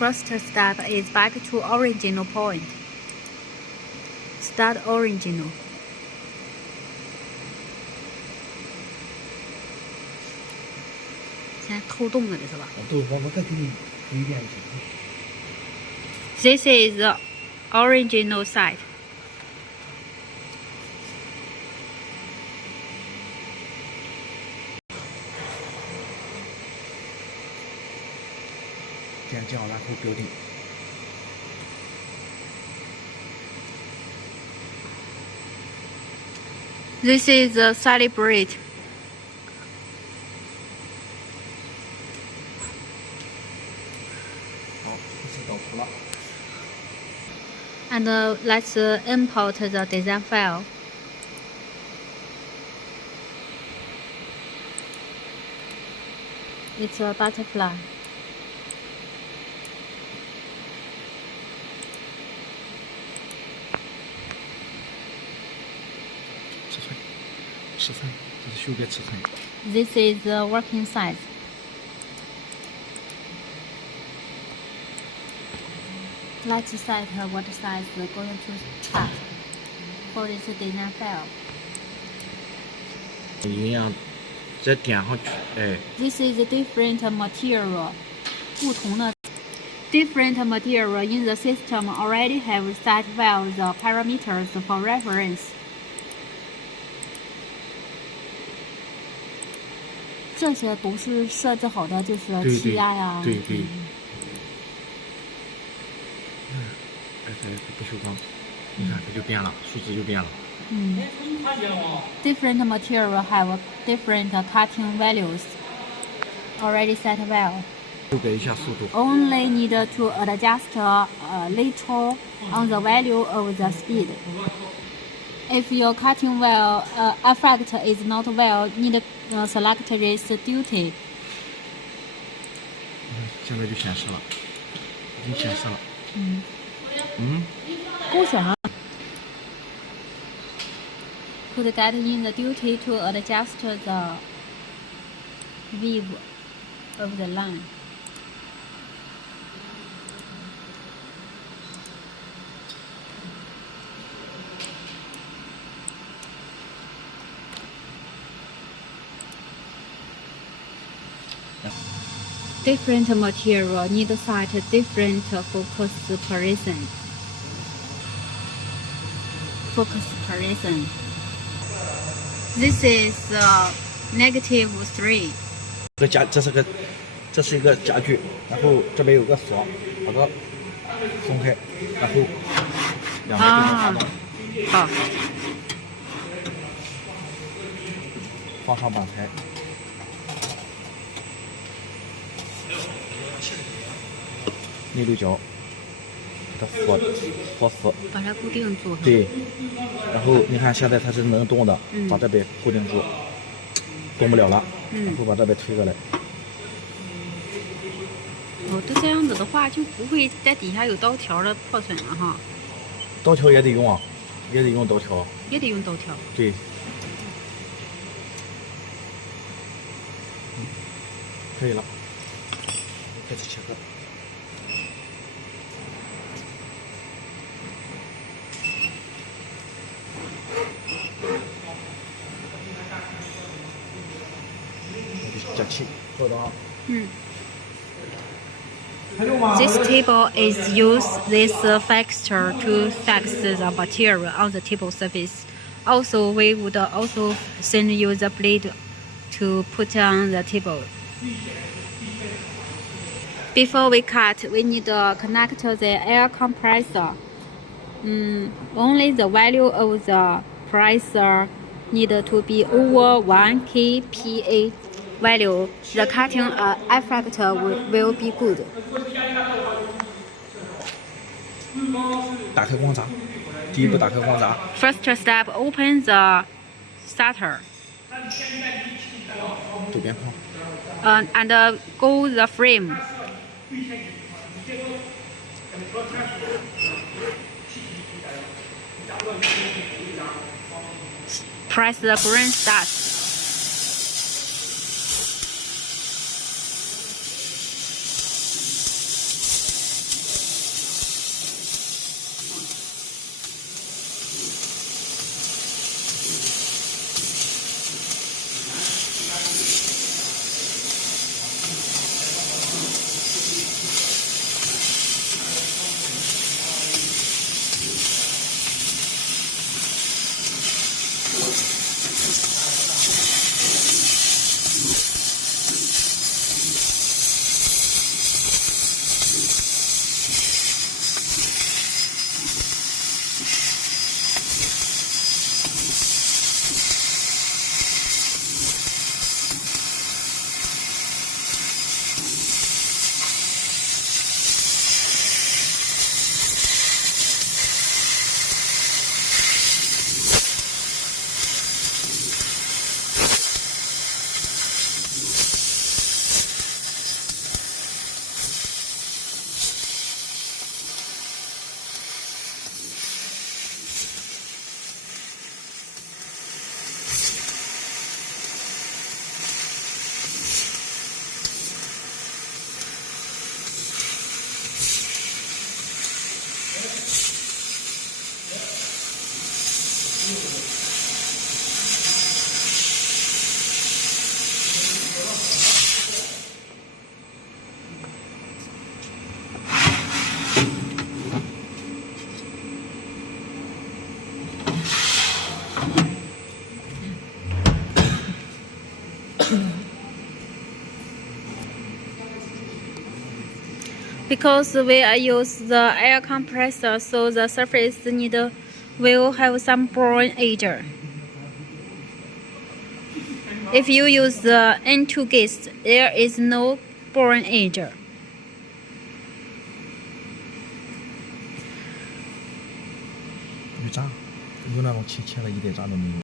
first step is back to original point. Start original. 现在透动了的是吧？对，我再给你一遍。This is the original side. 尖角，然后标定。This is the celebrate. 好，这是导图了。And let's import the design file. It's a butterfly. 尺寸，这是修改尺寸。This is the working size. Let's set what size we're going to cut for this design file. 营养再点上去，哎。This is a different material. 不同的 different material in the system already have set well the parameters for reference. 这些都是设置好的，就是气压呀。对。它不锈钢，你看它就变了，数字就变了。Different material have different cutting values already set well. 修改一下速度。Only need to adjust a little on the value of the speed. If your cutting wheel effect is not well, need select this duty. 现在就显示了，已经显示了。勾选了。Could get in the duty to adjust the weave of the line. Different material need set different focus position. This is -3. 这是一个夹具，然后这边有个锁，把它松开，然后两个就能滑动。好。放上板材。内六角，把它锁死，把它固定住。对，然后你看现在它是能动的，把这边固定住，动不了了，然后把这边推过来。都这样子的话，就不会在底下有刀条的破损了哈。刀条也得用啊，也得用刀条。也得用刀条。对。可以了，开始切割。加气，做的啊。This table is use this fixture to fix the material on the table surface. Also, we would also send you the blade to put on the table. Before we cut, we need to connect the air compressor. Only the value of the pressure need to be over 1 kPa value. The cutting effect will be good. 打开光闸，第一步打开光闸。First step, open the shutter. 走边框。And go the frame. Press the green start. Because we use the air compressor, so the surface will have some burn edge. If you use the N2 gas, there is no burn edge. 没炸，有那种轻轻的一点炸都没有。